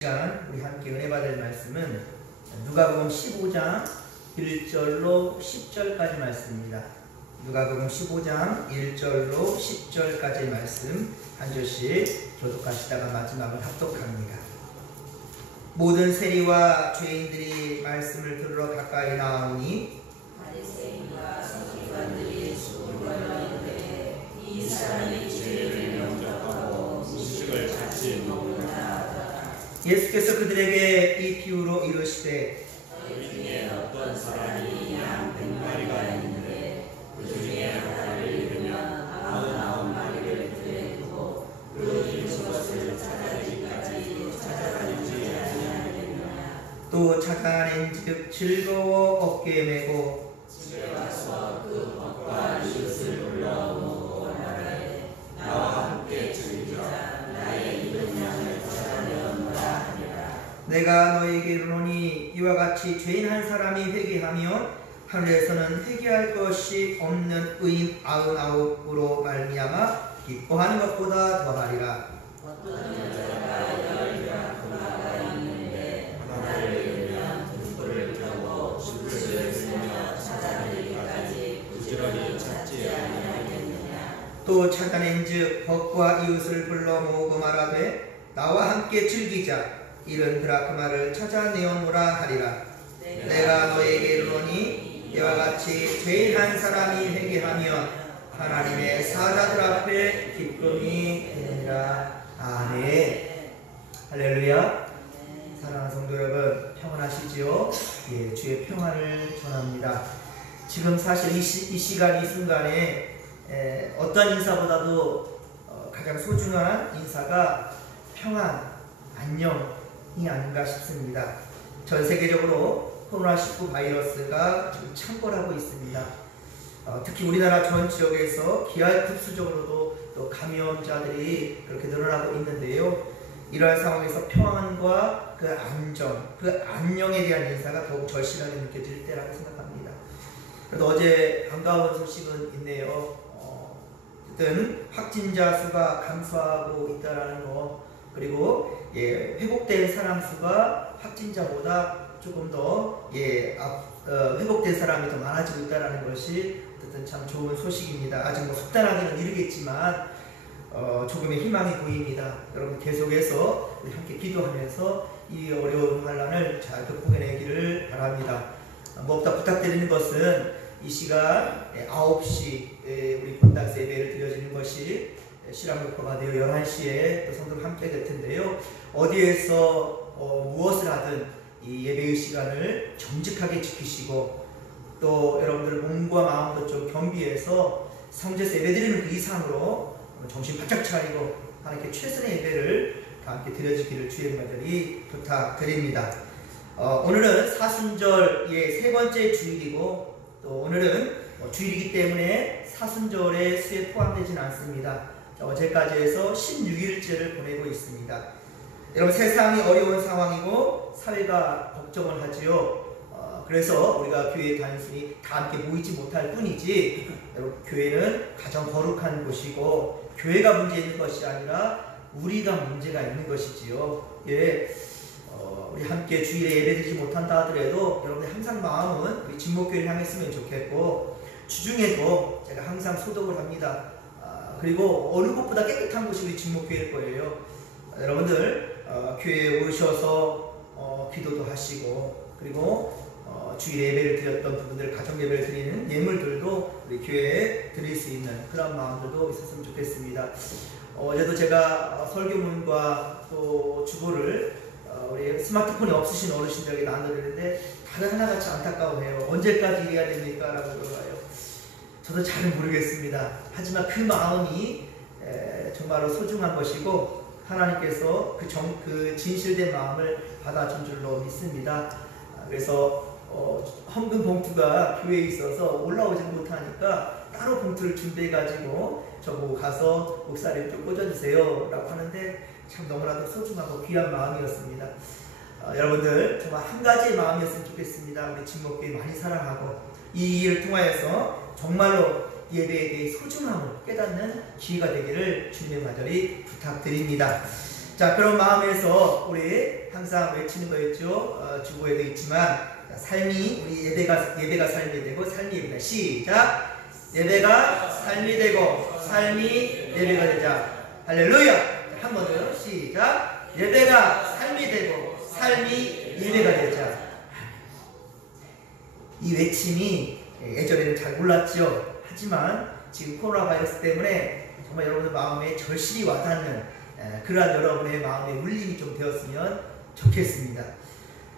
시간 우리 함께 은혜 받을 말씀은 누가복음 15장 1절로 10절까지 말씀입니다. 누가복음 15장 1절로 10절까지의 말씀 한 절씩 교독하시다가 마지막을 합독합니다. 모든 세리와 죄인들이 말씀을 들으러 가까이 나오니 바리새인과 서기관들이 수군을 이르되 이 사람이 죄를 명령하고 음식을 같이 먹는다 하더라. 예수께서 그들에게 이 비유로 이르시되 너희 중에 어떤 사람이 양 100마리가 있는데 그 중에 하나를 잃으면 99마리를 들에 두고 그 잃은 것을 찾아내기까지 찾아다니지 아니하겠느냐. 또 찾아낸즉 즐거워 어깨에 메고 집에 가서 그 벗과 이웃을 불러 모으고 말하되 나와 함께 즐기자. 나의 잃은 양을 찾아내었노라 하니라. 내가 너희에게 이르노니 이와 같이 죄인 한 사람이 회개하며 하늘에서는 회개할 것이 없는 의인 99으로 말미암아 기뻐하는 것보다 더하리라. 어떤 여자가 10드라크마가 있는데 하나를 잃으면 등불을 켜고 숯을 쓰며 찾아내기까지 부지런히 찾지 아니하겠느냐. 또 찾아낸즉 벗과 이웃을 불러 모으고 말하되 나와 함께 즐기자. 이른 드라크마를 찾아내었노라 하리라. 내가 너에게 이르노니 이와 같이 죄인 한 사람이 회개하면 하나님의 사자들 앞에 기쁨이 되니라. 아멘. 할렐루야. 사랑하는 성도 여러분, 평안하시지요? 예, 주의 평안을 전합니다. 지금 사실 이 시간 이 순간에 어떤 인사보다도 가장 소중한 인사가 평안, 안녕이 아닌가 싶습니다. 전 세계적으로 코로나19 바이러스가 지금 창궐하고 있습니다. 특히 우리나라 전 지역에서 기하급수적으로도 또 감염자들이 그렇게 늘어나고 있는데요. 이러한 상황에서 평안과 그 안정, 그 안녕에 대한 인사가 더욱 절실하게 느껴질 때라고 생각합니다. 그래도 어제 반가운 소식은 있네요. 어쨌든 확진자 수가 감소하고 있다는 거, 그리고 회복된 사람 수가 확진자보다 조금 더 회복된 사람이 더 많아지고 있다는 것이 어쨌든 참 좋은 소식입니다. 아직 뭐 속단하기는 이르겠지만 조금의 희망이 보입니다. 여러분 계속해서 우리 함께 기도하면서 이 어려운 환란을 잘 극복해내기를 바랍니다. 무엇보다 부탁드리는 것은 이 시간 9시 우리 본당에서 예배를 드려지는 것이 시간 목표가 되어 11시에 또 성도들 함께 될 텐데요. 어디에서 무엇을 하든 이 예배의 시간을 정직하게 지키시고 또 여러분들 몸과 마음도 좀 겸비해서 성전에서 예배 드리는 그 이상으로 정신 바짝 차리고 하나님께 최선의 예배를 함께 드려지기를 주의 간절히 부탁드립니다. 오늘은 사순절의 세 번째 주일이고 또 오늘은 주일이기 때문에 사순절의 수에 포함되지는 않습니다. 어제까지 해서 16일째를 보내고 있습니다. 여러분 세상이 어려운 상황이고 사회가 걱정을 하지요. 그래서 우리가 교회에 단순히 다 함께 모이지 못할 뿐이지 여러분 교회는 가장 거룩한 곳이고 교회가 문제 있는 것이 아니라 우리가 문제가 있는 것이지요. 우리 함께 주일에 예배드리지 못한다 하더라도 여러분들 항상 마음은 우리 진목교회를 향했으면 좋겠고 주중에도 제가 항상 소독을 합니다. 그리고 어느 곳보다 깨끗한 곳이 우리 진목교회일 거예요. 여러분들 교회에 오셔서 기도도 하시고 그리고 주일 예배를 드렸던 부분들 가정 예배를 드리는 예물들도 우리 교회에 드릴 수 있는 그런 마음들도 있었으면 좋겠습니다. 어제도 제가 설교문과 또 주보를 우리 스마트폰이 없으신 어르신들에게 나눠드리는데 다들 하나같이 안타까워해요. 언제까지 이래야 됩니까? 라고 물어봐요. 저도 잘 모르겠습니다. 하지만 그 마음이 정말로 소중한 것이고 하나님께서 그 진실된 마음을 받아준 줄로 믿습니다. 그래서 헌금 봉투가 교회에 있어서 올라오지 못하니까 따로 봉투를 준비해가지고 저보고 가서 목사님 좀 꽂아주세요 라고 하는데 참 너무나도 소중하고 귀한 마음이었습니다. 여러분들 정말 한 가지의 마음이었으면 좋겠습니다. 우리 진목교회 많이 사랑하고 이 일을 통하여서 정말로 예배에 대해 소중함을 깨닫는 기회가 되기를 주님의 간절히 부탁드립니다. 자, 그런 마음에서 우리 항상 외치는 거였죠. 주보에도 있지만 삶이 우리 예배가 삶이 되고 삶이 예배다. 시작. 예배가 삶이 되고 삶이 예배가 되자. 할렐루야. 한 번 더요. 시작. 예배가 삶이 되고 삶이 예배가 되자. 이 외침이 예전에는 잘 몰랐죠. 하지만 지금 코로나 바이러스 때문에 정말 여러분의 마음에 절실히 와닿는 그러한 여러분의 마음의 울림이 좀 되었으면 좋겠습니다.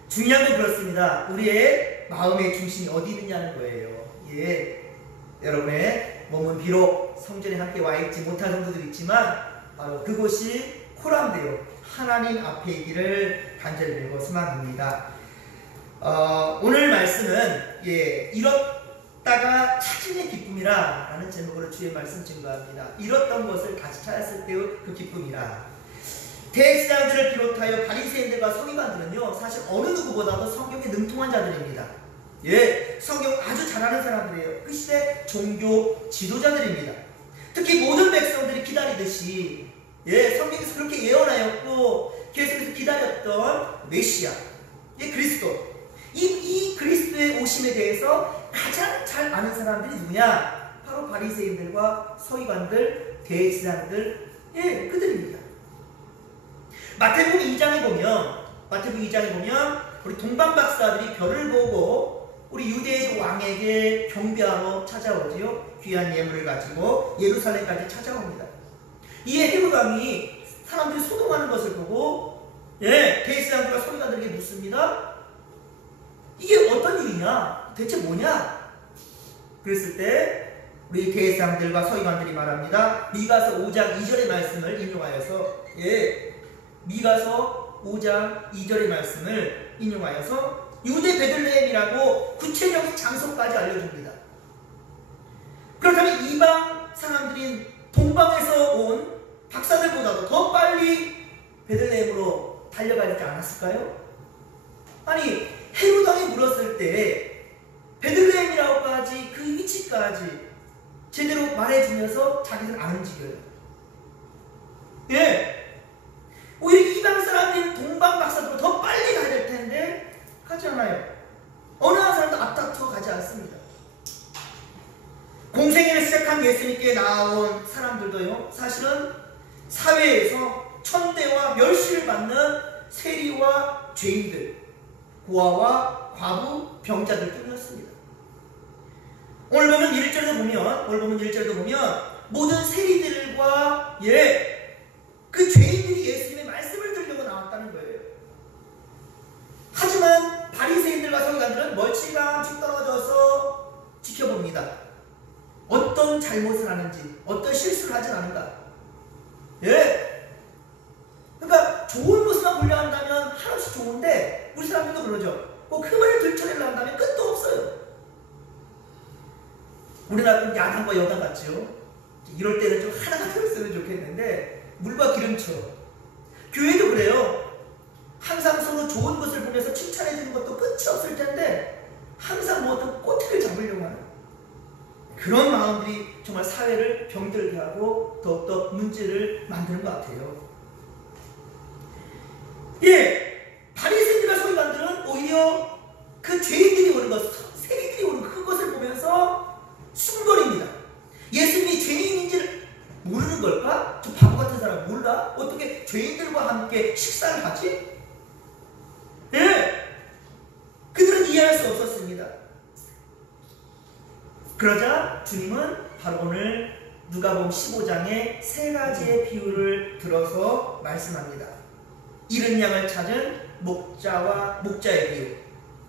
중요한 건 그렇습니다. 우리의 마음의 중심이 어디 있느냐는 거예요. 예, 여러분의 몸은 비록 성전에 함께 와 있지 못한 성도들이 있지만 바로 그곳이 코람되어 하나님 앞에 있기를 간절히 빌고 소망합니다. 오늘 말씀은 잃었다가 찾음의 기쁨이라 라는 제목으로 주의 말씀 증거합니다. 잃었던 것을 다시 찾았을 때의 그 기쁨이라. 대제사장들을 비롯하여 바리새인들과 서기관들은요, 사실 어느 누구보다도 성경에 능통한 자들입니다. 예, 성경 아주 잘 아는 사람들이에요. 그 시대 종교 지도자들입니다. 특히 모든 백성들이 기다리듯이 성경에서 그렇게 예언하였고 계속해서 기다렸던 메시아, 그리스도. 이 그리스도의 오심에 대해서 가장 잘 아는 사람들이 누구냐? 바로 바리새인들과 서기관들, 대제사장들, 그들입니다. 마태복음 2장에 보면 우리 동방 박사들이 별을 보고 우리 유대의 왕에게 경배하러 찾아오지요. 귀한 예물을 가지고 예루살렘까지 찾아옵니다. 이에 헤롯 왕이 사람들이 소동하는 것을 보고 대제사장들과 서기관들에게 묻습니다. 이게 어떤 일이냐? 대체 뭐냐? 그랬을 때 우리 대제사장들과 서기관들이 말합니다. 미가서 5장 2절의 말씀을 인용하여서 미가서 5장 2절의 말씀을 인용하여서 유대 베들레헴이라고 구체적인 장소까지 알려줍니다. 그렇다면 이방 사람들인 동방에서 온 박사들보다도 더 빨리 베들레헴으로 달려가지 않았을까요? 아니, 헤롯 왕이 물었을 때 베들레헴이라고까지 그 위치까지 제대로 말해주면서 자기들 안 움직여요. 오히려 이방 사람들인 동방 박사들보다 더 빨리 가야 될 텐데 가지 않아요. 어느 한 사람도 앞다투어 가지 않습니다. 공생애를 시작한 예수님께 나온 사람들도요, 사실은 사회에서 천대와 멸시를 받는 세리와 죄인들, 고아와 과부, 병자들 뿐이었습니다. 오늘 보면 1절도 보면 모든 세리들과 그 죄인들이 예수님의 말씀을 들으려고 나왔다는 거예요. 하지만 바리새인들과 서기관들은 멀찌감치 떨어져서 지켜봅니다. 어떤 잘못을 하는지, 어떤 실수를 하진 않은가. 그러니까 좋은 모습만 보려 한다면 한없이 좋은데, 우리 사람들도 그러죠. 꼭 흠을 들춰내려 한다면 끝도 없어요. 우리나라는 야당과 여당 같죠. 이럴 때는 좀 하나가 되었으면 좋겠는데 물과 기름처럼. 교회도 그래요. 항상 서로 좋은 것을 보면서 칭찬해 주는 것도 끝이 없을 텐데 항상 뭐든 꼬투리를 잡으려고 하는 그런 마음들이 정말 사회를 병들게 하고 더욱더 문제를 만드는 것 같아요. 바리새인들과 서기관들은 오히려 그 죄인들이 오는 것, 세리들이 오는 그것을 보면서 숨거립니다. 예수님이 죄인인지를 모르는 걸까? 저 바보 같은 사람 몰라? 어떻게 죄인들과 함께 식사를 하지? 그들은 이해할 수 없었습니다. 그러자 주님은 바로 오늘 누가복음 15장에 세 가지의 비유를 들어서 말씀합니다. 잃은 양을 찾은 목자의 비유,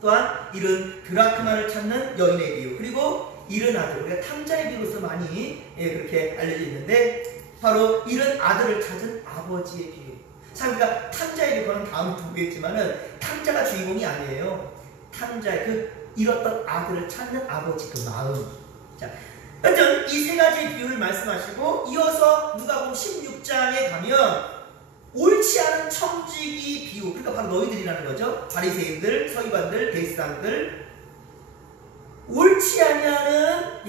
또한 잃은 드라크마를 찾는 여인의 비유, 그리고 잃은 아들, 우리가 탕자의 비유로서 많이 그렇게 알려져 있는데 바로 잃은 아들을 찾은 아버지의 비유. 참, 우리가 탕자의 비유는 다음 보겠지만은 탕자가 주인공이 아니에요. 탕자의 그 잃었던 아들을 찾는 아버지 그 마음. 자, 하여튼 이 세 가지의 비유를 말씀하시고 이어서 누가복음 16장에 가면 옳지 않은 청지기 비유, 그러니까 바로 너희들이라는 거죠. 바리새인들, 서기관들, 대제사장들, 옳지 아니하는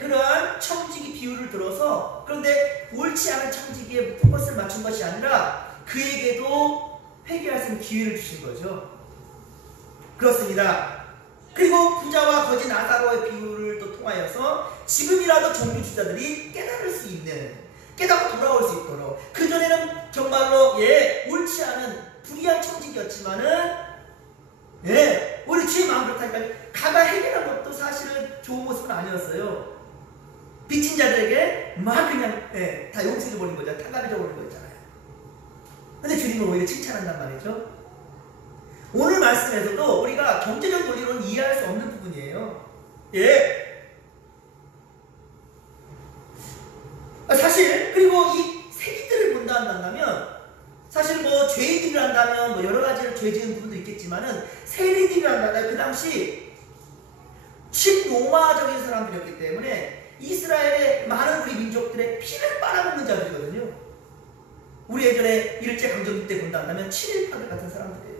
그러한 청지기 비유를 들어서, 그런데 옳지 않은 청지기에 포커스를 맞춘 것이 아니라 그에게도 회개할 수 있는 기회를 주신 거죠. 그렇습니다. 그리고 부자와 거지 나사로의 비유를 또 통하여서 지금이라도 종교주자들이 깨달을 수 있는, 깨닫고 돌아올 수 있도록, 그전에는 정말로 옳지 않은 불의한 청직이었지만은 우리 주의 마음 그렇다니까 가가 해결한 것도 사실은 좋은 모습은 아니었어요. 빚진 자들에게 막 그냥 다 용서해버린 거잖아요. 타가해줘버린 거잖아요. 근데 주님은 오히려 칭찬한단 말이죠. 오늘 말씀에서도 우리가 경제적 논리로는 이해할 수 없는 부분이에요. 사실 그리고 이 세리들을 본다 한다면 사실 뭐 죄인들을 한다면 뭐 여러 가지로 죄 지은 부분도 있겠지만은 세리들을 한다면 그 당시 친로마적인 사람들이었기 때문에 이스라엘의 많은 우리 민족들의 피를 빨아먹는 자들이거든요. 우리 예전에 일제강점기 때 본다 한다면 친일파들 같은 사람들이에요.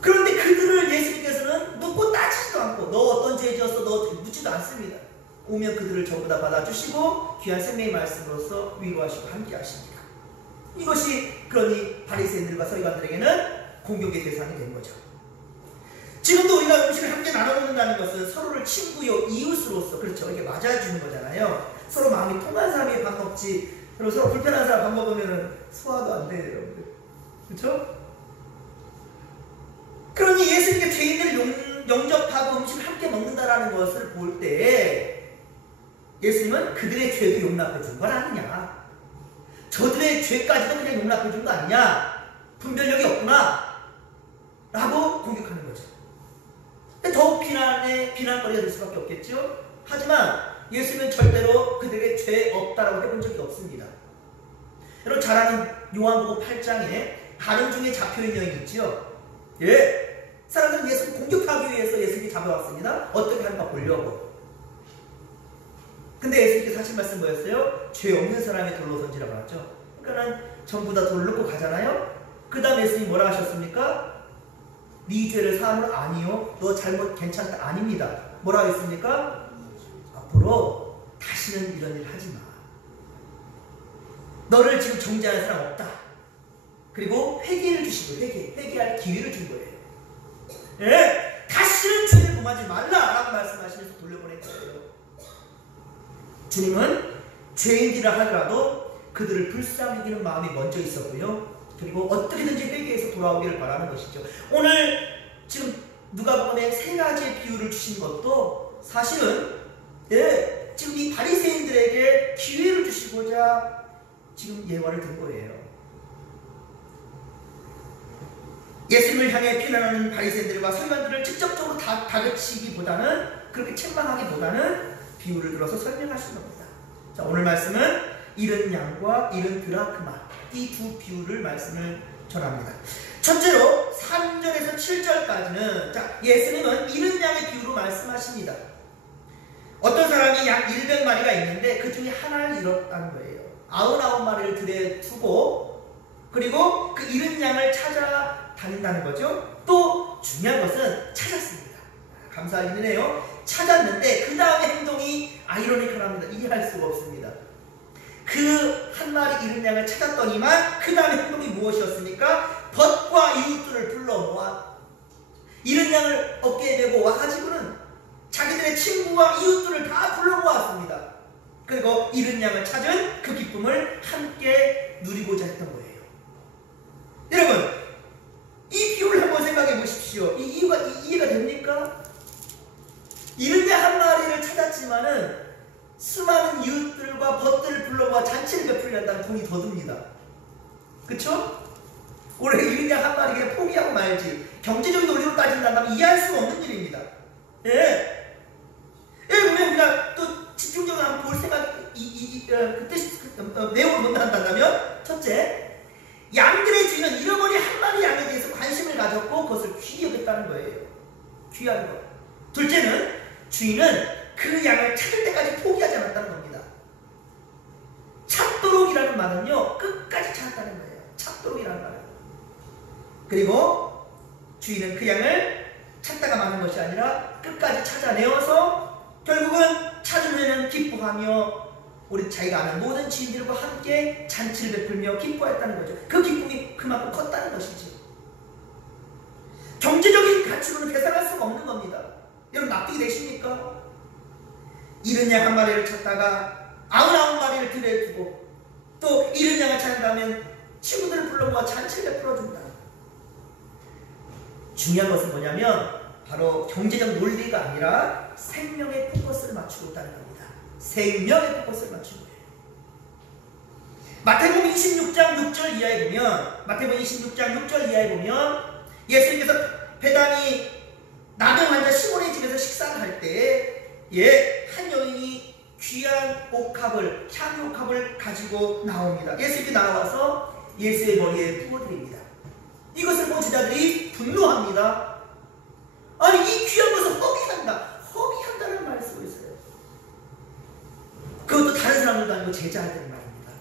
그런데 그들을 예수님께서는 묻고 따지지도 않고 너 어떤 죄 지었어? 너 묻지도 않습니다. 오면 그들을 전부 다 받아주시고 귀한 생명의 말씀으로서 위로하시고 함께 하십니다. 이것이 그러니 바리새인들과 서기관들에게는 공격의 대상이 된 거죠. 지금도 우리가 음식을 함께 나눠 먹는다는 것은 서로를 친구요 이웃으로서, 그렇죠, 이게 맞아주는 거잖아요. 서로 마음이 통한 사람이 밥 먹지, 그리고 서로 불편한 사람 밥 먹으면 소화도 안 돼요, 여러분들. 그렇죠? 그러니 예수님께 죄인들을 영접하고 음식을 함께 먹는다라는 것을 볼 때 예수님은 그들의 죄도 용납해 준 건 아니냐, 저들의 죄까지도 그냥 용납해 준 거 아니냐, 분별력이 없구나 라고 공격하는 거죠. 더욱 비난거리가 될 수밖에 없겠죠. 하지만 예수님은 절대로 그들에게 죄 없다라고 해본 적이 없습니다. 여러분 잘 아는 요한복음 8장에 가늠 중에 잡혀있는 여인이 있죠. 사람들은 예수를 공격하기 위해서 예수님이 잡아왔습니다. 어떻게 하는가 보려고. 근데 예수님께서 하신 말씀 뭐였어요? 죄 없는 사람이 돌로 던지라고 하죠. 그러니까 전부 다 돌을 놓고 가잖아요. 그 다음 예수님이 뭐라 하셨습니까? 네 죄를 사함을 아니요, 너 잘못 괜찮다 아닙니다. 뭐라고 했습니까? 앞으로 다시는 이런 일 하지 마. 너를 지금 정죄하는 사람 없다. 그리고 회개를 주시고 회개할 기회를 준 거예요. 다시는 죄를 범하지 말라라고 말씀하시면서 돌려보낸 거예요. 주님은 죄인이라 하더라도 그들을 불쌍히 여기는 마음이 먼저 있었고요. 그리고 어떻게든지 회개해서 돌아오기를 바라는 것이죠. 오늘 지금 누가복음에 세 가지의 비유를 주신 것도 사실은 지금 이 바리새인들에게 기회를 주시고자 지금 예화를 든 거예요. 예수님을 향해 비난하는 바리새인들과 서기관들을 직접적으로 다그치기보다는, 그렇게 책망하기보다는 비유를 들어서 설명하시는 겁니다. 자, 오늘 말씀은 잃은 양과 잃은 드라크마, 이 두 비유를 말씀을 전합니다. 첫째로 3절에서 7절까지는 예수님은 잃은 양의 비유로 말씀하십니다. 어떤 사람이 약 100마리가 있는데 그 중에 하나를 잃었다는 거예요. 99마리를 들에 두고 그리고 그 잃은 양을 찾아다닌다는 거죠. 또 중요한 것은 찾았습니다. 감사한 일이네요. 찾았는데 그 다음에 행동이 아이러니컬합니다. 이해할 수가 없습니다. 그 한 마리 잃은 양을 찾았더니만 그 다음에 행동이 무엇이었습니까? 벗과 이웃들을 불러 모아 잃은 양을 어깨에 메고 와가지고는 자기들의 친구와 이웃들을 다 불러 모았습니다. 그리고 잃은 양을 찾은 그 기쁨을 함께 누리고자 했던 거예요. 여러분, 이 비유를 한번 생각해 보십시오. 이 이유가 이해가 됩니까? 잃은 양 한 마리를 찾았지만은 수많은 이웃들과 벗들을 불러모아 잔치를 베풀려다는 돈이 더 듭니다. 그쵸? 올해 잃은 양 한 마리 그냥 포기하고 말지. 경제적인 논리로 따진다면 이해할 수 없는 일입니다. 보면 우리가 또 집중적으로 한번 볼 생각, 내용을 본다 한다면, 첫째, 양들의 주인은 잃어버린 한 마리 양에 대해서 관심을 가졌고 그것을 귀히 여겼다는 거예요. 귀한 것. 둘째는 주인은 그 양을 찾을 때까지 포기하지 않았다는 겁니다. 찾도록이라는 말은요, 끝까지 찾았다는 거예요. 찾도록이라는 말은. 그리고 주인은 그 양을 찾다가 마는 것이 아니라 끝까지 찾아내어서 결국은 찾으면 기뻐하며 우리 자기가 아는 모든 지인들과 함께 잔치를 베풀며 기뻐했다는 거죠. 그 기쁨이 그만큼 컸다는 것이죠. 경제적인 가치로는 계산할 수가 없는 겁니다. 여러분 납득이 되십니까? 잃은 양 한 마리를 찾다가 99마리를 들에 두고 또 잃은 양을 찾는다면 친구들을 불러 모아 잔치를 베풀어준다. 중요한 것은 뭐냐면 바로 경제적 논리가 아니라 생명의 포커스를 맞추고 있다는 겁니다. 생명의 포커스를 맞추는 거예요. 마태복음 26장 6절 이하에 보면 마태복음 26장 6절 이하에 보면 예수님께서 배단이 나병 환자 시몬의 집에서 식사를 할 때 한 여인이 귀한 옥합을 향유옥합을 가지고 나옵니다. 예수님이 나와서 예수의 머리에 부어드립니다. 이것을 본 제자들이 분노합니다. 아니 이 귀한 것을 허비한다는 말을 쓰고 있어요. 그것도 다른 사람들도 아니고 제자들의 말입니다.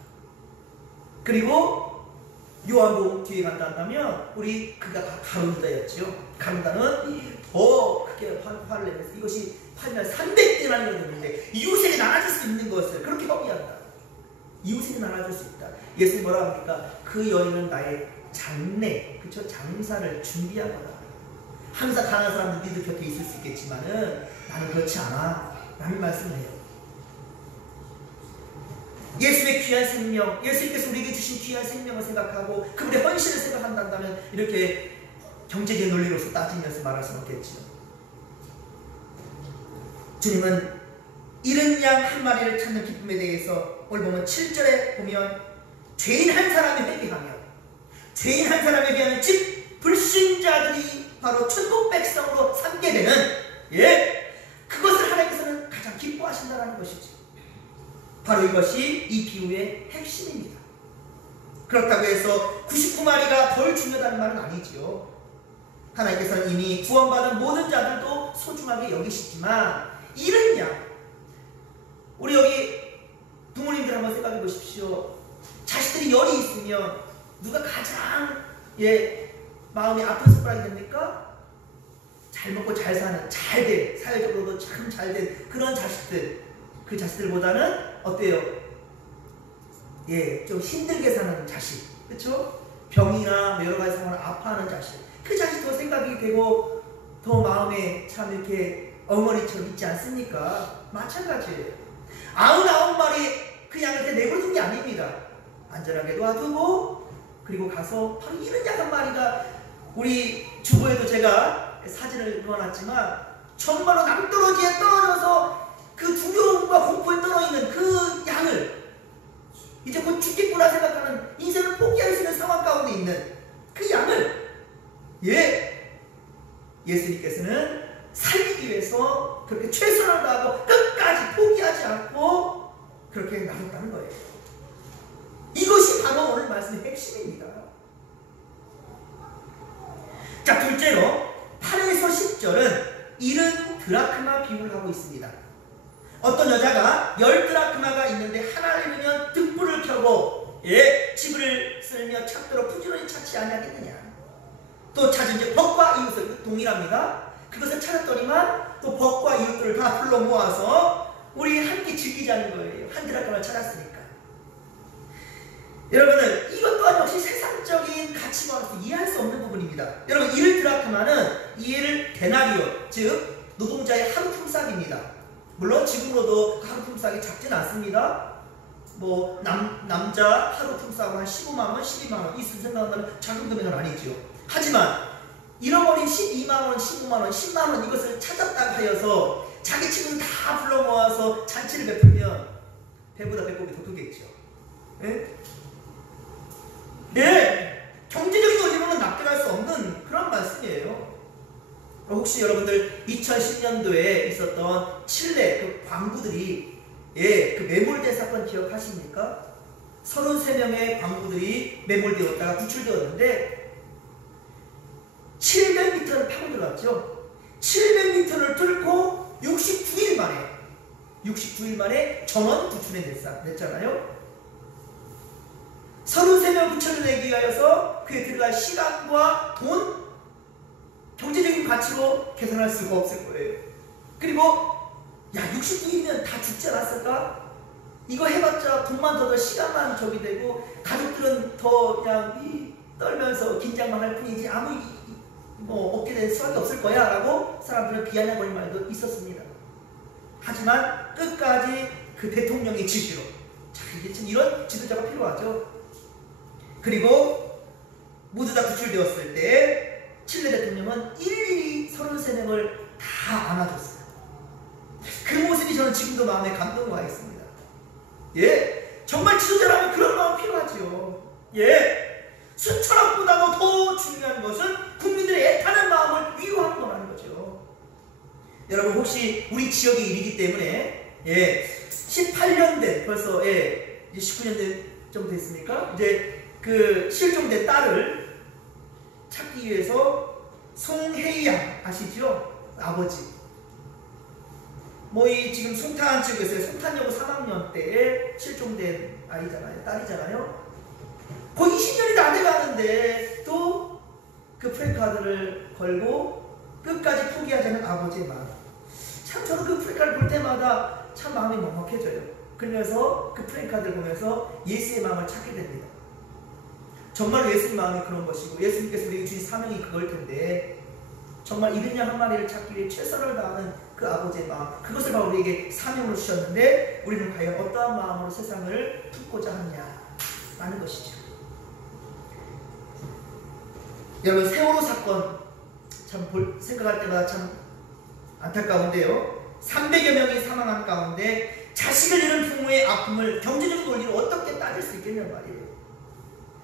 그리고 요한복음 뒤에 간다 한다면 우리 그가 가룟유다였죠. 가룟유다는 더 크게 화를 내면서 이것이 팔면 300대나리가 됐는데 이웃에게 나눠줄 수 있는 것을 그렇게 허비한다. 이웃에게 나눠줄 수 있다. 예수님 뭐라고 합니까? 그 여인은 나의 장례, 그쵸? 장사를 준비하거라. 항상 가난한 사람들 니들 곁에 있을 수 있겠지만은 나는 그렇지 않아 라는 말씀을 해요. 예수의 귀한 생명, 예수님께서 우리에게 주신 귀한 생명을 생각하고 그분의 헌신을 생각한다면 이렇게 경제적 논리로서 따지면서 말할 수는 없겠죠. 주님은 잃은 양 한 마리를 찾는 기쁨에 대해서 오늘 보면 7절에 보면 죄인 한 사람이 회개하며 죄인 한 사람에 비하면 즉 불신자들이 바로 천국 백성으로 삼게 되는 그것을 하나님께서는 가장 기뻐하신다는 것이죠. 바로 이것이 이 비유의 핵심입니다. 그렇다고 해서 99마리가 덜 중요하다는 말은 아니지요. 하나님께서는 이미 구원받은 모든 자들도 소중하게 여기시지만 잃은 양, 우리 여기 부모님들 한번 생각해 보십시오. 자식들이 열이 있으면 누가 가장 마음이 아픈 손가락이 됩니까? 잘 먹고 잘 사는, 잘 된, 사회적으로도 참 잘 된 그런 자식들, 그 자식들보다는 어때요? 좀 힘들게 사는 자식, 그렇죠? 병이나 여러 가지 상황을 아파하는 자식, 그 자식 더 생각이 되고 더 마음에 참 이렇게 엉어리처럼 있지 않습니까? 마찬가지예요. 99마리 그 양을 내버려둔 게 아닙니다. 안전하게 놔두고 그리고 가서 바로 잃은 양 한 마리가 우리 주보에도 제가 사진을 놓아놨지만 정말로 낭떠러지에 떨어져서 그 두려움과 공포에 떨어있는 그 양을 이제 곧 죽겠구나 생각하는 인생을 포기할 수 있는 상황 가운데 있는 그 양을 예수님께서는 살리기 위해서 그렇게 최선을 다하고 끝까지 포기하지 않고 그렇게 나눴다는 거예요. 이것이 바로 오늘 말씀의 핵심입니다. 자, 둘째로 8에서 10절은 잃은 드라크마 비유를 하고 있습니다. 어떤 여자가 10드라크마가 있는데 하나를 잃으면 등불을 켜고 집을 쓸며 찾도록 부지런히 찾지 아니하겠느냐. 또 찾은 즉 벗과 이웃을 동일합니다. 그것을 찾았더니만 또 벗과 이웃들을 다 불러 모아서 우리 함께 즐기자는 거예요. 한 드라크마를 찾았으니까. 여러분들 이것 또한 역시 세상적인 가치관으로서 이해할 수 없는 부분입니다. 여러분 1드라크마는 이해를 데나리온, 즉 노동자의 하루 품삯입니다. 물론 지금으로도 하루 품삯이 작지는 않습니다. 뭐 남자 하루 품삯은 한 15만원, 12만원 이 생각하면 작은 금액은 아니죠. 하지만 잃어버린 12만원, 15만원, 10만원 이것을 찾았다고 하여서 자기 친구들 다 불러 모아서 잔치를 베풀면 배보다 배꼽이 더 크겠죠. 경제적인 논리로는 납득할 수 없는 그런 말씀이에요. 혹시 여러분들 2010년도에 있었던 칠레 그 광부들이 그 매몰된 사건 기억하십니까? 33명의 광부들이 매몰되었다가 구출되었는데 700m를 파고 들어갔죠. 700m를 뚫고 69일 만에 전원 구출해냈잖아요. 33명 구출해내기 위하여서 그에 들어갈 시간과 돈, 경제적인 가치로 계산할 수가 없을 거예요. 그리고 69일이면 다 죽지 않았을까? 이거 해봤자 돈만 더 시간만 적이 되고 가족들은 더 그냥 떨면서 긴장만 할 뿐이지 아무 얻게 될 수밖에 없을 거야 라고 사람들은 비아냥거릴 말도 있었습니다. 하지만 끝까지 그 대통령의 지시로, 자, 이게 참 이런 지도자가 필요하죠. 그리고 모두 다 구출되었을 때 칠레 대통령은 일일이 33명을 다 안아줬어요. 그 모습이 저는 지금도 마음에 감동이 와 있습니다. 예, 정말 지도자라면 그런 마음 필요하지요. 예, 수천억보다도 더 중요한 것은 국민들의 애타는 마음을 위로하는 거라는 거죠. 여러분 혹시 우리 지역의 일이기 때문에 18년 된 벌써 19년 정도 됐습니까? 이제 그 실종된 딸을 찾기 위해서 송혜희 양 아시죠? 아버지. 이 지금 송탄 지역에서 송탄여고 3학년 때에 실종된 아이잖아요. 딸이잖아요. 거의 20년이 다 돼가는데 또 그 프랜카드를 걸고 끝까지 포기하지 않은 아버지의 마음. 참 저는 그 프랜카드를 볼 때마다 참 마음이 먹먹해져요. 그러면서 그 프랜카드를 보면서 예수의 마음을 찾게 됩니다. 정말 예수의 마음이 그런 것이고 예수님께서 우리에게 주신 사명이 그걸 텐데 정말 잃은 양 한 마리를 찾기 위해 최선을 다하는 그 아버지의 마음, 그것을 바로 우리에게 사명으로 주셨는데 우리는 과연 어떠한 마음으로 세상을 품고자 하느냐라는 것이죠. 여러분 세월호 사건 참 생각할 때마다 참 안타까운데요. 300여 명이 사망한 가운데 자식을 잃은 부모의 아픔을 경제적인 논리로 어떻게 따질 수 있겠냐는 말이에요.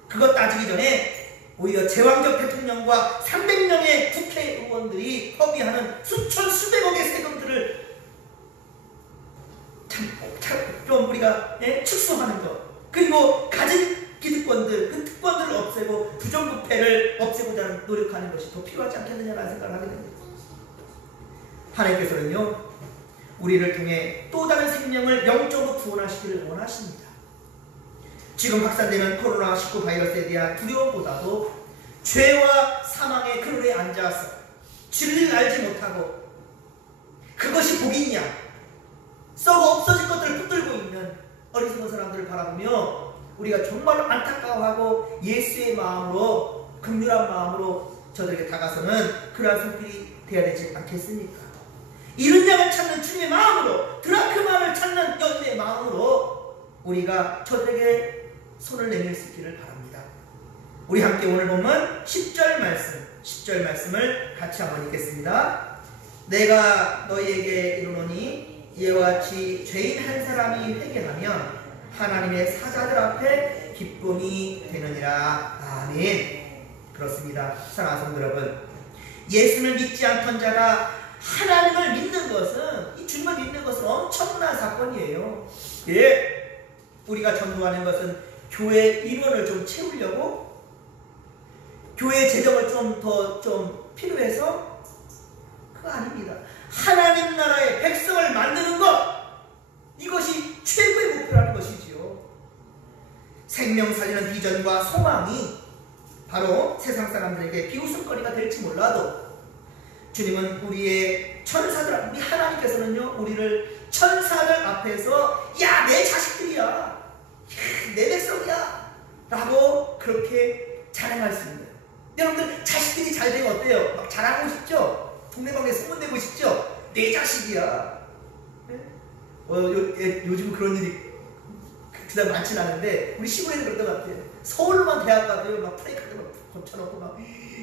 그것 따지기 전에 오히려 제왕적 대통령과 300명의 국회의원들이 허비하는 수천 수백억의 세금들을 좀 우리가 축소하는 것, 그리고 가진 기득권들, 그 특권들을 없애고 부정부패를 없애고자 노력하는 것이 더 필요하지 않겠느냐라는 생각을 하게 됩니다. 하나님께서는요 우리를 통해 또 다른 생명을 영적으로 구원하시기를 원하십니다. 지금 확산되는 코로나19 바이러스에 대한 두려움보다도 죄와 사망의 그늘에 앉아서 진리를 알지 못하고 그것이 복이냐 썩어 없어진 것들을 붙들고 있는 어리석은 사람들을 바라보며 우리가 정말로 안타까워하고 예수의 마음으로 긍휼한 마음으로 저들에게 다가서는 그러한 손길이 되어야 되지 않겠습니까? 잃은 양을 찾는 주님의 마음으로, 드라크마를 찾는 여인의 마음으로 우리가 저들에게 손을 내밀 수 있기를 바랍니다. 우리 함께 오늘 본문 10절 말씀을 같이 한번 읽겠습니다. 내가 너희에게 이르노니 이와 같이 죄인 한 사람이 회개하면 하나님의 사자들 앞에 기쁨이 되느니라. 아멘. 그렇습니다. 사랑하는 성도 여러분, 예수를 믿지 않던 자가 하나님을 믿는 것은, 이 주님을 믿는 것은 엄청난 사건이에요. 예, 우리가 전도하는 것은 교회 인원을 좀 채우려고, 교회 재정을 좀 필요해서, 그거 아닙니다. 하나님 나라의 백성을 만드는 것, 이것이 최고의 목표라는 것이지요. 생명 살리는 비전과 소망이 바로 세상 사람들에게 비웃음거리가 될지 몰라도 주님은 우리의 천사들, 우리 하나님께서는요 우리를 천사들 앞에서 야 내 자식들이야, 내 백성이야 라고 그렇게 자랑할 수 있는, 여러분들 자식들이 잘 되면 어때요? 막 자랑하고 싶죠? 동네방네 소문내고 싶죠? 내 자식이야. 요즘 그런 일이 그다음 많진 않은데 우리 시골에는 그럴 것 같아요. 서울만 대학 가도요 막 플래카드 막 걸쳐놓고 막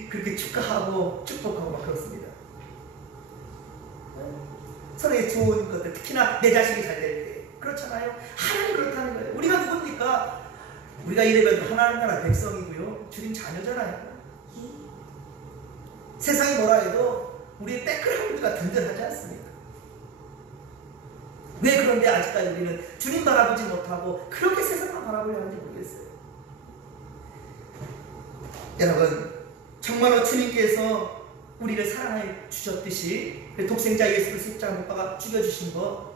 그렇게 축하하고 축복하고 막 그렇습니다. 서로의 좋은 것들, 특히나 내 자식이 잘 될 때 그렇잖아요. 하나님 그렇다는 거예요. 우리가 누굽니까? 우리가 이래봬도 하나님 나라 백성이고요 주님 자녀잖아요. 세상이 뭐라 해도 우리의 백그라운드가 든든하지 않습니까? 왜 그런데 아직까지 우리는 주님 바라보지 못하고 그렇게 세상만 바라보려 하는지 모르겠어요. 여러분, 정말로 주님께서 우리를 사랑해 주셨듯이 독생자 예수를 십자가 못 박아 죽여주신 것,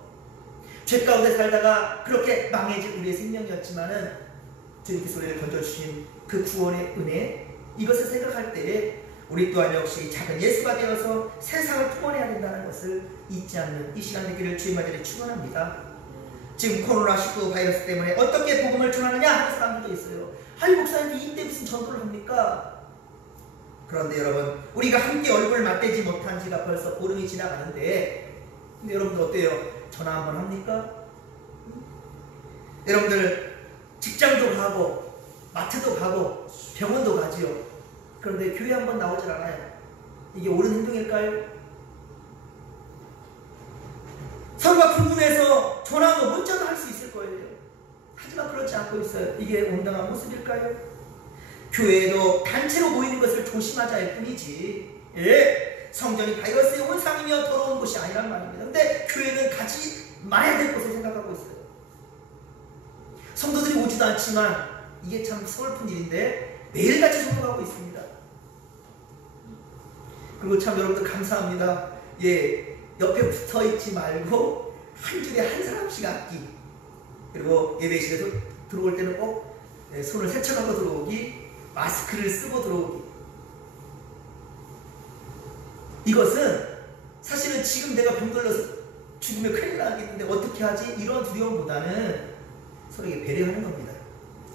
죄 가운데 살다가 그렇게 망해진 우리의 생명이었지만은 주님께서 우리를 건져주신 그 구원의 은혜, 이것을 생각할 때에 우리 또한 역시 작은 예수가 되어서 세상을 구원해야 된다는 것을 잊지 않는 이 시간 되기를 주의 말씀에 축원합니다. 지금 코로나19 바이러스 때문에 어떻게 복음을 전하느냐 하는 사람들도 있어요. 아니 목사님 이때 무슨 전도를 합니까? 그런데 여러분, 우리가 함께 얼굴 맞대지 못한 지가 벌써 보름이 지나가는데, 근데 여러분들 어때요? 전화 한번 합니까? 여러분들 직장도 가고 마트도 가고 병원도 가지요. 그런데 교회 한번 나오질 않아요. 이게 옳은 행동일까요? 서로가 궁금해서 전화도 문자도 할 수 있을 거예요. 하지만 그렇지 않고 있어요. 이게 온당한 모습일까요? 교회에도 단체로 모이는 것을 조심하자 할 뿐이지, 예, 성전이 바이러스의 온상이며 더러운 곳이 아니란 말입니다. 근데 교회는 가지 말아야 될 것을 생각하고 있어요. 성도들이 오지도 않지만 이게 참 서글픈 일인데 매일같이 성도하고 있습니다. 그리고 참 여러분들 감사합니다. 예, 옆에 붙어있지 말고 한 줄에 한 사람씩 앉기, 그리고 예배실에서 들어올 때는 꼭 손을 세척하고 들어오기, 마스크를 쓰고 들어오기. 이것은 사실은 지금 내가 병 걸려서 죽으면 큰일 나겠는데 어떻게 하지? 이런 두려움보다는 서로에게 배려하는 겁니다.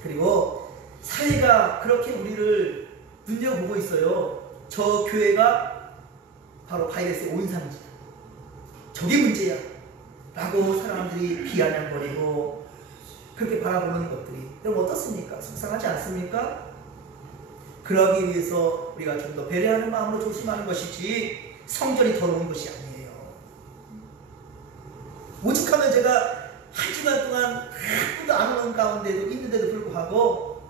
그리고 사회가 그렇게 우리를 눈여보고 있어요. 저 교회가 바로 바이러스의 온상이지, 저게 문제야 라고 사람들이 비아냥거리고 그렇게 바라보는 것들이 여러분 어떻습니까? 속상하지 않습니까? 그러기 위해서 우리가 좀 더 배려하는 마음으로 조심하는 것이지 성전이 더러운 것이 아니에요. 오직하면 제가 한 시간 동안 아무도 안 오는 가운데도 있는데도 불구하고,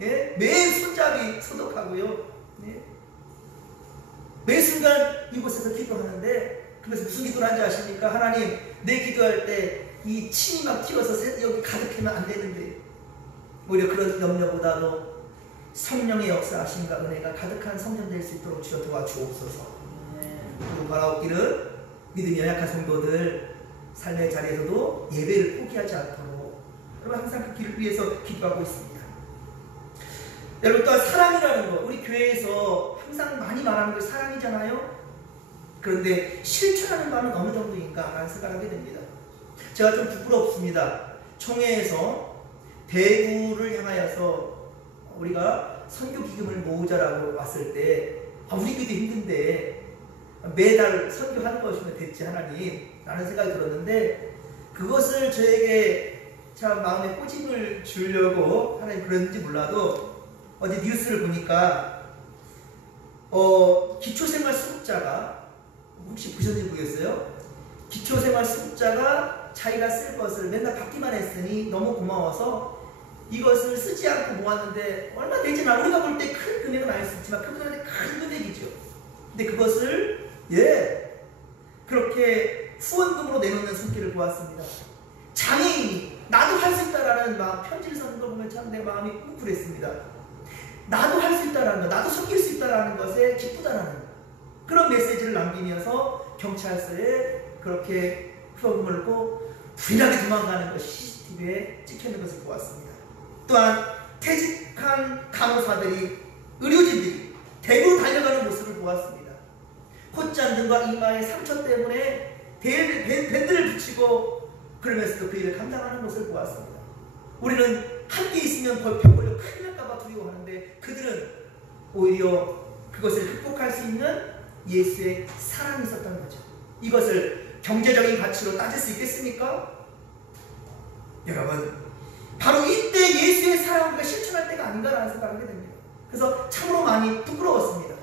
예? 매일 손잡이 소독하고요, 예? 매 순간 이곳에서 기도하는데, 그래서 무슨 기도를 하는지 아십니까? 하나님, 내 기도할 때 이 침이 막 튀어서 여기 가득하면 안 되는데, 오히려 그런 염려보다도 성령의 역사하심과 은혜가 가득한 성전 될 수 있도록 주여 도와주옵소서. 그리고 바라옵기를 믿음이 연약한 성도들 삶의 자리에서도 예배를 포기하지 않도록 여러분 항상 그 길을 위해서 기도하고 있습니다. 여러분, 또한 사랑이라는 거, 우리 교회에서 항상 많이 말하는 게 사랑이잖아요. 그런데 실천하는 바는 어느 정도인가 라는 생각을 하게 됩니다. 제가 좀 부끄럽습니다. 총회에서 대구를 향하여서 우리가 선교 기금을 모으자라고 왔을 때, 우리끼리도 힘든데 매달 선교하는 것이면 됐지 하나님 라는 생각이 들었는데, 그것을 저에게 참 마음에 꼬집을 주려고 하나님 그런지 몰라도 어제 뉴스를 보니까 기초생활 수급자가, 혹시 보셨는지 모르겠어요. 기초생활 수급자가 자기가 쓸 것을 맨날 받기만 했으니 너무 고마워서 이것을 쓰지 않고 모았는데 얼마 되진 않아. 우리가 볼 때 큰 금액은 아닐 수 있지만 큰 금액이죠. 근데 그것을 그렇게 후원금으로 내놓는 손길을 보았습니다. 장애인이 나도 할 수 있다라는 마음, 편지를 써는 걸 보면 참 내 마음이 뭉클했습니다. 나도 할 수 있다라는 것, 나도 섬길 수 있다라는 것에 기쁘다라는 그런 메시지를 남기면서 경찰서에 그렇게 후원금을 고 부인하게 도망가는 것이 CCTV에 찍혀있는 것을 보았습니다. 또한 퇴직한 간호사들이, 의료진들이 대구로 달려가는 모습을 보았습니다. 콧잔등과 이마에 상처 때문에 밴드를 붙이고 그러면서도 그 일을 감당하는 모습을 보았습니다. 우리는 함께 있으면 병 걸려 큰일 날까봐 두려워하는데 그들은 오히려 그것을 극복할 수 있는 예수의 사랑이 있었던 거죠. 이것을 경제적인 가치로 따질 수 있겠습니까? 여러분, 바로 이때 예수의 사랑을 우리가 실천할 때가 아닌가라는 생각을 하게 됩니다. 그래서 참으로 많이 부끄러웠습니다.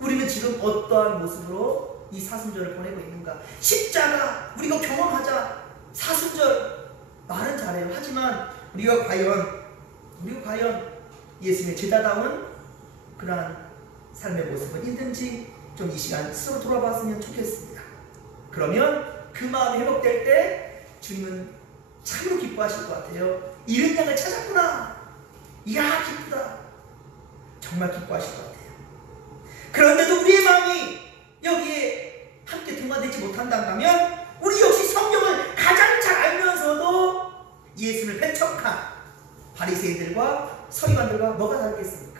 우리는 지금 어떠한 모습으로 이 사순절을 보내고 있는가? 십자가 우리가 경험하자. 사순절 말은 잘해요. 하지만 우리가 과연 예수님의 제자다운 그러한 삶의 모습은 있는지 좀 이 시간 스스로 돌아봤으면 좋겠습니다. 그러면 그 마음이 회복될 때 주님은 참으로 기뻐하실 것 같아요. 잃은 양을 찾았구나. 이야, 기쁘다. 정말 기뻐하실 것 같아요. 그런데도 우리의 마음이 여기에 함께 동화되지 못한다면 우리 역시 성경을 가장 잘 알면서도 예수를 배척한 바리새인들과 서기관들과 뭐가 다르겠습니까?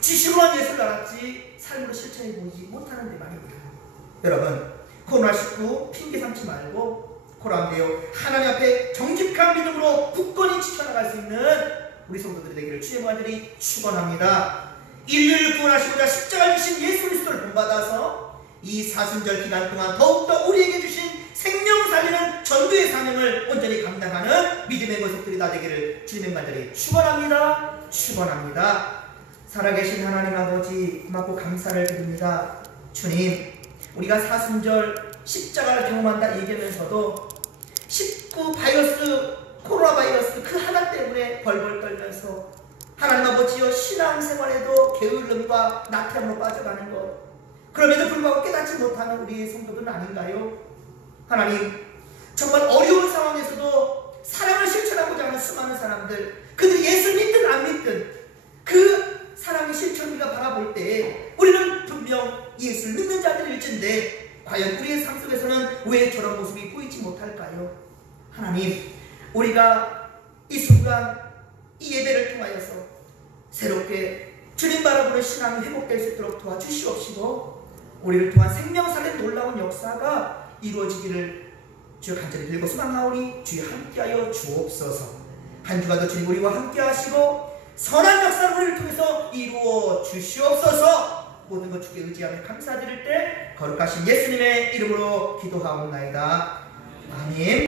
지식으로만 예수를 알았지 삶으로 실천해 보지 못하는 데 말입니다. 여러분, 코로나19 핑계 삼지 말고 코로나인데요, 하나님 앞에 정직한 믿음으로 굳건히 지켜나갈 수 있는 우리 성도들이 되기를 주의 모아들이 축원합니다. 인류를 구원하시고자 십자가를 지신 예수 그리스도를 본받아서 이 사순절 기간 동안 더욱더 우리에게 주신 생명 살리는 전도의 사명을 온전히 감당하는 믿음의 모습들이 다 되기를 주님의 말들이 축원합니다. 축원합니다. 살아계신 하나님 아버지, 고맙고 감사를 드립니다. 주님, 우리가 사순절 십자가를 경험한다 얘기하면서도 19 바이러스, 코로나 바이러스 그 하나 때문에 벌벌 떨면서 하나님 아버지여 신앙생활에도 게을름과 나태함으로 빠져가는 것, 그럼에도 불구하고 깨닫지 못하는 우리의 성도들은 아닌가요? 하나님, 정말 어려운 상황에서도 사랑을 실천하고자 하는 수많은 사람들, 그들이 예수를 믿든 안 믿든 그 사랑의 실천 우리가 바라볼 때에 우리는 분명 예수를 믿는 자들일진데 과연 우리의 삶 속에서는 왜 저런 모습이 보이지 못할까요? 하나님, 우리가 이 순간 이 예배를 통하여서 새롭게 주님 바라보는 신앙이 회복될 수 있도록 도와주시옵시고 우리를 통한 생명 살리는 놀라운 역사가 이루어지기를 주여 간절히 빌고 소망하오니 주여 함께하여 주옵소서. 한 주간도 주님 우리와 함께하시고 선한 역사를 우리를 통해서 이루어 주시옵소서. 모든 것 주께 의지하며 감사드릴 때 거룩하신 예수님의 이름으로 기도하옵나이다. 아멘.